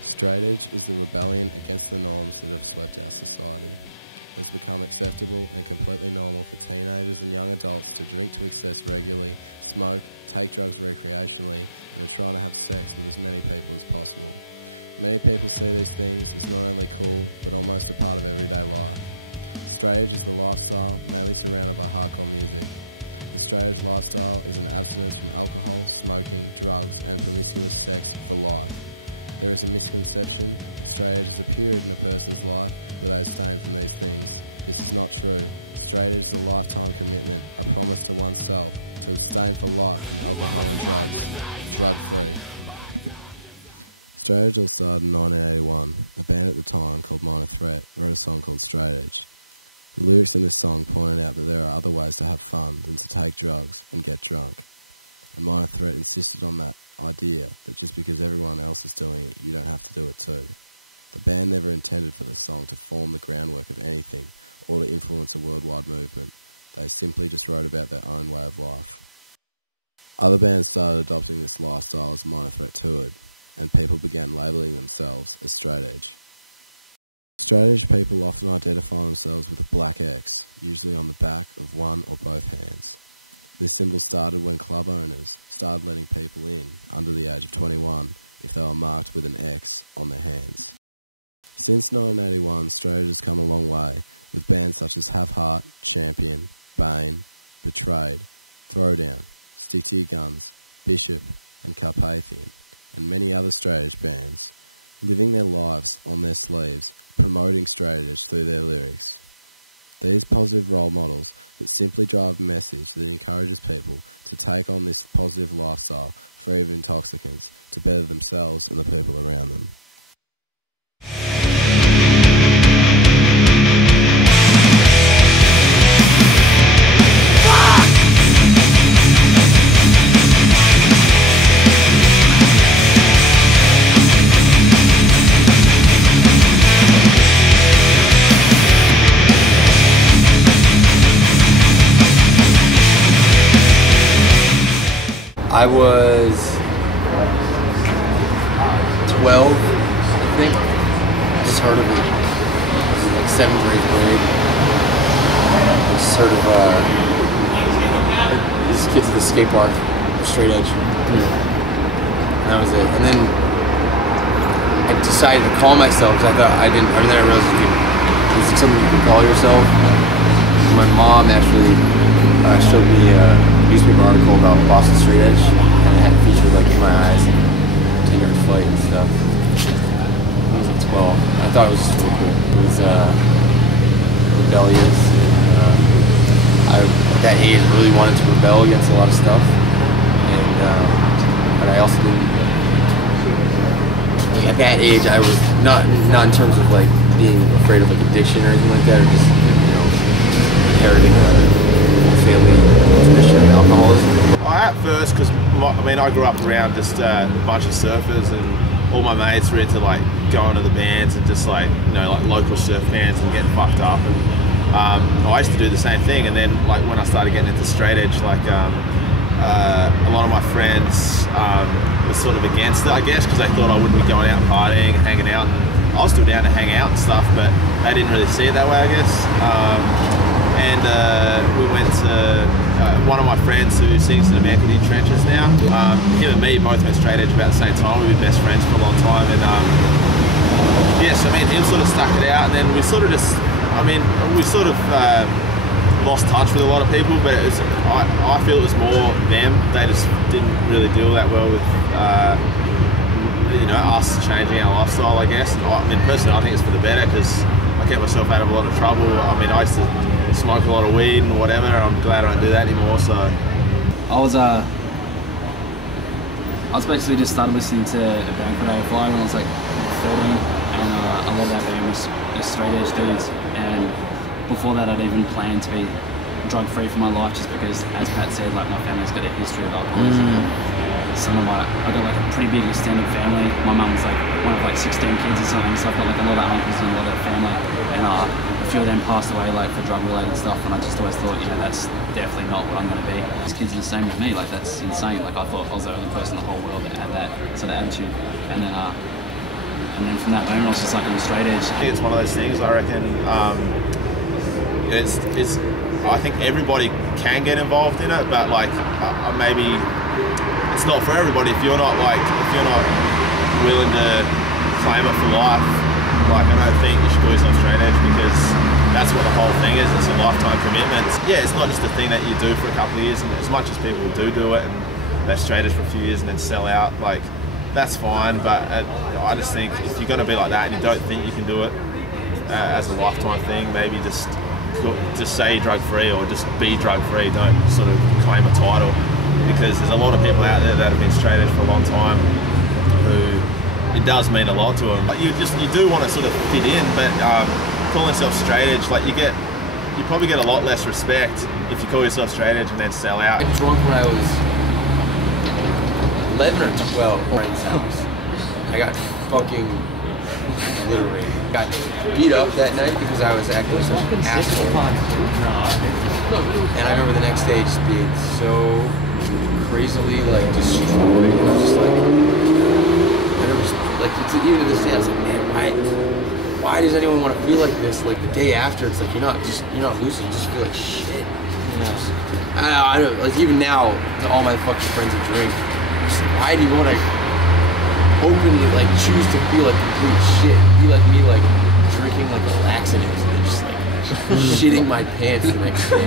Straight edge is the rebellion against the norms that have swept our society. It has become acceptable and completely normal for teenagers and young adults to drink to excess regularly, smoke, take drugs recreationally, and are trying to have sex with as many people as possible. Many people see these things as not only cool, but almost a part of everyday life. Straight edge is the lifestyle, mainly surrounded by hardcore music. The straight edge lifestyle is an abstinence from alcohol, smoking, drugs, and promiscuous sex for life. There is a misconception that straight edge is a period in a person's life where they abstain from these things. This is not true. Straight edge is a lifetime commitment, a promise to oneself to abstain for life from alcohol and drugs, drug-free. Straight edge all started in 1981. A band at the time called Minor Threat wrote a song called Straight Edge. The lyrics in this song pointed out that there are other ways to have fun than to take drugs and get drunk. And Minor Threat insisted on that idea that just because everyone else is doing it, you don't have to do it too. The band never intended for the song to form the groundwork of anything or to influence a worldwide movement. They simply just wrote about their own way of life. Other bands started adopting this lifestyle as Minor Threat toured, and people began labelling themselves as straight edge. Straight edge people often identify themselves with a black X, usually on the back of one or both hands. This symbol started when club owners started letting people in under the age of 21 if they were marked with an X on their hands. Since 1981, straight edge has come a long way, with bands such as Have Heart, Champion, Bane, Betrayed, Throwdown, Stick to Your Guns, Bishop, and Carpathian, and many other straight edge bands, living their lives on their sleeves, promoting straight edge through their lyrics. These positive role models that simply drive a message that encourages people to take on this positive lifestyle free of intoxicants to better themselves and the people around them. I was 12, I think. I just heard of it. Like 7th grade. Just sort of these kids at the skate park, straight edge. And that was it. And then I decided to call myself because I then I realized it's something you can call yourself. My mom actually showed me a newspaper article about Boston straight edge, and it had featured like In My Eyes and Tender Flight and stuff. I was like 12. I thought it was just really cool. It was rebellious. I at that age really wanted to rebel against a lot of stuff, and I also didn't. At that age, I was not in terms of like being afraid of like addiction or anything like that, or just inheriting family, especially alcoholism. At first, because I grew up around just a bunch of surfers, and all my mates were into like going to the bands and just like like local surf bands and getting fucked up. And I used to do the same thing. And then like when I started getting into straight edge, like a lot of my friends were sort of against it, I guess, because they thought I wouldn't be going out partying and hanging out. And I was still down to hang out and stuff, but they didn't really see it that way, I guess. And we went to one of my friends who sings in a band called In Trenches now. Him and me both went straight edge about the same time. We've been best friends for a long time, and so me and him sort of stuck it out, and then we sort of just, we sort of lost touch with a lot of people, but I feel it was more them. They just didn't really deal that well with us changing our lifestyle, I guess. And personally, I think it's for the better, because I kept myself out of a lot of trouble. I used to smoke a lot of weed and whatever, and I'm glad I don't do that anymore. So I was basically just started listening to a band called AFI when I was like 13, and a lot of that band was straight edge dudes. And before that, I'd even planned to be drug free for my life, just because, as Pat said, like my family's got a history of alcoholism. I got like a pretty big extended family. My mum's like one of like 16 kids or something, so I've got like a lot of uncles and a lot of family, and a few of them passed away like for drug related stuff, and I just always thought, that's definitely not what I'm going to be. These kids are the same as me, like that's insane. Like I thought I was the only person in the whole world that had that sort of attitude, and then And then from that moment, I was just like on the straight edge. It's one of those things, I reckon. I think everybody can get involved in it, but like maybe it's not for everybody. If you're not willing to claim it for life, like I don't think you should call yourself straight edge, because that's what the whole thing is. It's a lifetime commitment. Yeah, it's not just a thing that you do for a couple of years, and as much as people do it and they're straight edge for a few years and then sell out, like that's fine. But I just think if you're going to be like that and you don't think you can do it as a lifetime thing, maybe just say drug free, or just be drug free. Don't sort of claim a title, because there's a lot of people out there that have been straight edge for a long time who it does mean a lot to them. Like you do want to sort of fit in, but calling yourself straight edge, like you probably get a lot less respect if you call yourself straight edge and then sell out. I got drunk when I was 11 or 12 at my friend's house. I got fucking literally got beat up that night because I was acting as an asshole. And I remember the next day just being so crazily like destroyed. Just like to even to this day, I was like, man, why does anyone want to feel like this? Like the day after, it's like you're not lucid, you just feel like shit. Yeah. I don't like, even now to all my fucking friends who drink, why do you want to openly like choose to feel like complete shit? Be like me, like drinking like a laxative and just like shitting my pants the next day.